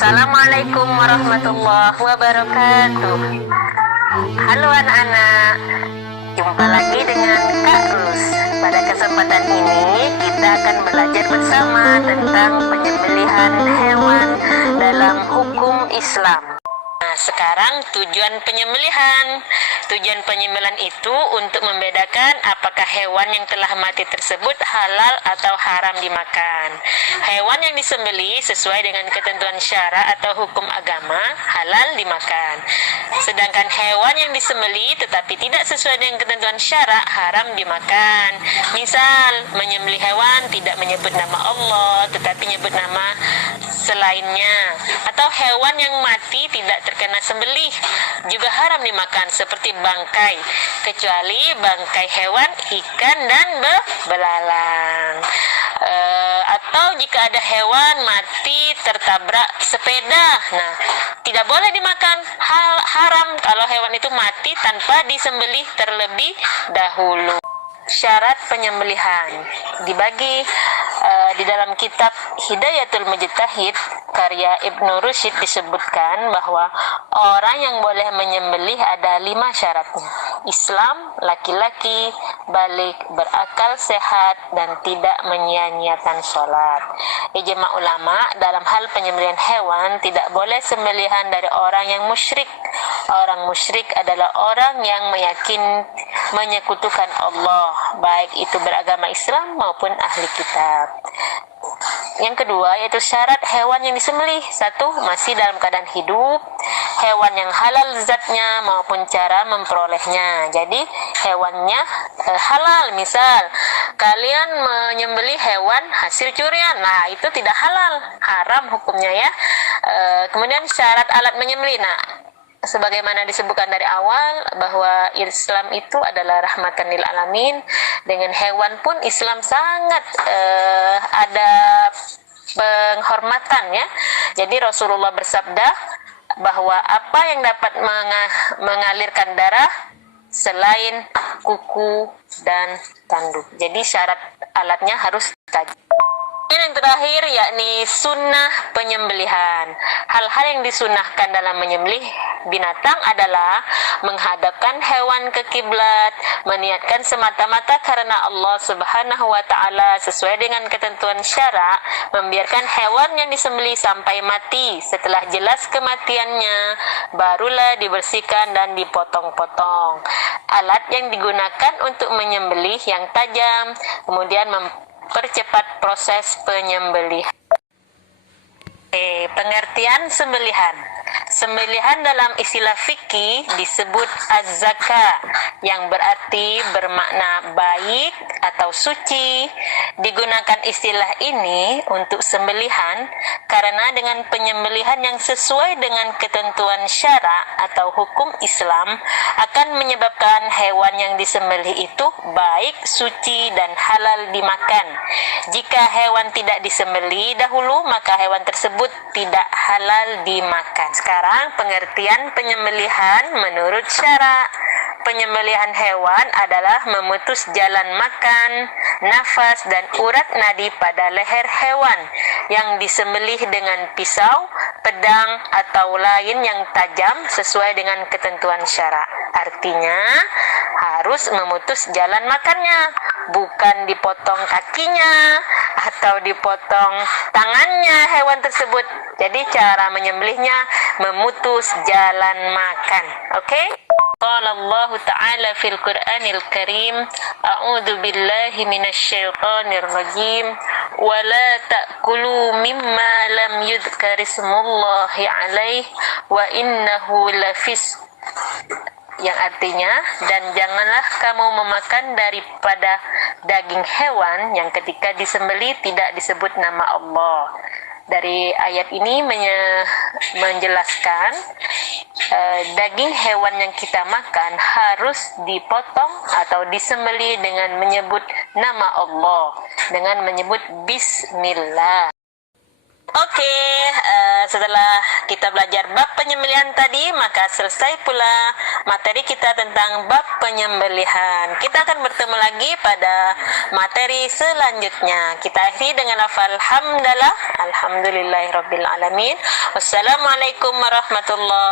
Assalamualaikum warahmatullahi wabarakatuh. Halo anak-anak, jumpa lagi dengan Kak Rus. Pada kesempatan ini kita akan belajar bersama tentang penyembelihan hewan dalam hukum Islam. Nah, sekarang tujuan penyembelihan. Tujuan penyembelihan itu untuk membedakan apakah hewan yang telah mati tersebut halal atau haram dimakan. Hewan yang disembelih sesuai dengan ketentuan syara atau hukum agama halal dimakan. Sedangkan hewan yang disembelih tetapi tidak sesuai dengan ketentuan syara haram dimakan. Misal, menyembelih hewan tidak menyebut nama Allah tetapi menyebut nama selainnya, atau hewan yang mati tidak terkena sembelih juga haram dimakan seperti bangkai, kecuali bangkai hewan, ikan dan belalang. Atau jika ada hewan mati tertabrak sepeda, nah tidak boleh dimakan, haram kalau hewan itu mati tanpa disembelih terlebih dahulu. Syarat penyembelihan dibagi di dalam kitab Hidayatul Mujtahid karya Ibnu Rusyid disebutkan bahwa orang yang boleh menyembelih ada 5 syaratnya: Islam, laki-laki, balik, berakal sehat, dan tidak menyia-nyiakan sholat. Ijma ulama dalam hal penyembelihan hewan tidak boleh sembelihan dari orang yang musyrik. Orang musyrik adalah orang yang menyekutukan Allah, baik itu beragama Islam maupun ahli kitab. Yang kedua yaitu syarat hewan yang disembelih. 1. Masih dalam keadaan hidup, hewan yang halal zatnya maupun cara memperolehnya. Jadi hewannya halal. Misal kalian menyembelih hewan hasil curian, nah itu tidak halal, haram hukumnya ya. Kemudian syarat alat menyembelih. Nah, sebagaimana disebutkan dari awal bahwa Islam itu adalah rahmatan lil alamin. Dengan hewan pun Islam sangat ada penghormatan ya. Jadi Rasulullah bersabda bahwa apa yang dapat mengalirkan darah selain kuku dan tanduk. Jadi syarat alatnya harus tajam. Yang terakhir yakni sunnah penyembelihan. Hal-hal yang disunahkan dalam menyembelih binatang adalah menghadapkan hewan ke kiblat, meniatkan semata-mata karena Allah Subhanahu wa taala sesuai dengan ketentuan syara, membiarkan hewan yang disembelih sampai mati. Setelah jelas kematiannya, barulah dibersihkan dan dipotong-potong. Alat yang digunakan untuk menyembelih yang tajam, kemudian mempercepat proses penyembelihan. Pengertian sembelihan. Sembelihan dalam istilah fikih disebut az-zaka, yang berarti bermakna baik atau suci. Digunakan istilah ini untuk sembelihan karena dengan penyembelihan yang sesuai dengan ketentuan syara atau hukum Islam akan menyebabkan hewan yang disembelih itu baik, suci, dan halal dimakan. Jika hewan tidak disembelih dahulu, maka hewan tersebut tidak halal dimakan. Sekarang pengertian penyembelihan menurut syara. Penyembelihan hewan adalah memutus jalan makan, nafas, dan urat nadi pada leher hewan yang disembelih dengan pisau, pedang, atau lain yang tajam sesuai dengan ketentuan syara. Artinya harus memutus jalan makannya, bukan dipotong kakinya atau dipotong tangannya hewan tersebut. Jadi cara menyembelihnya memutus jalan makan. Oke? Qala Allah Ta'ala fil Qur'anil Karim, A'udzu billahi minasyaitonir rajim, wa la ta'kulu mimma lam yudhkar ismullahi 'alaihi wa innahu lafisq. Yang artinya, dan janganlah kamu memakan daripada daging hewan yang ketika disembelih tidak disebut nama Allah. Dari ayat ini menjelaskan daging hewan yang kita makan harus dipotong atau disembelih dengan menyebut nama Allah, dengan menyebut Bismillah. Oke, setelah kita belajar bab penyembelihan tadi, maka selesai pula materi kita tentang bab penyembelihan. Kita akan bertemu lagi pada materi selanjutnya. Kita akhiri dengan lafal hamdalah, alhamdulillahirabbil alamin, Wassalamualaikum warahmatullahi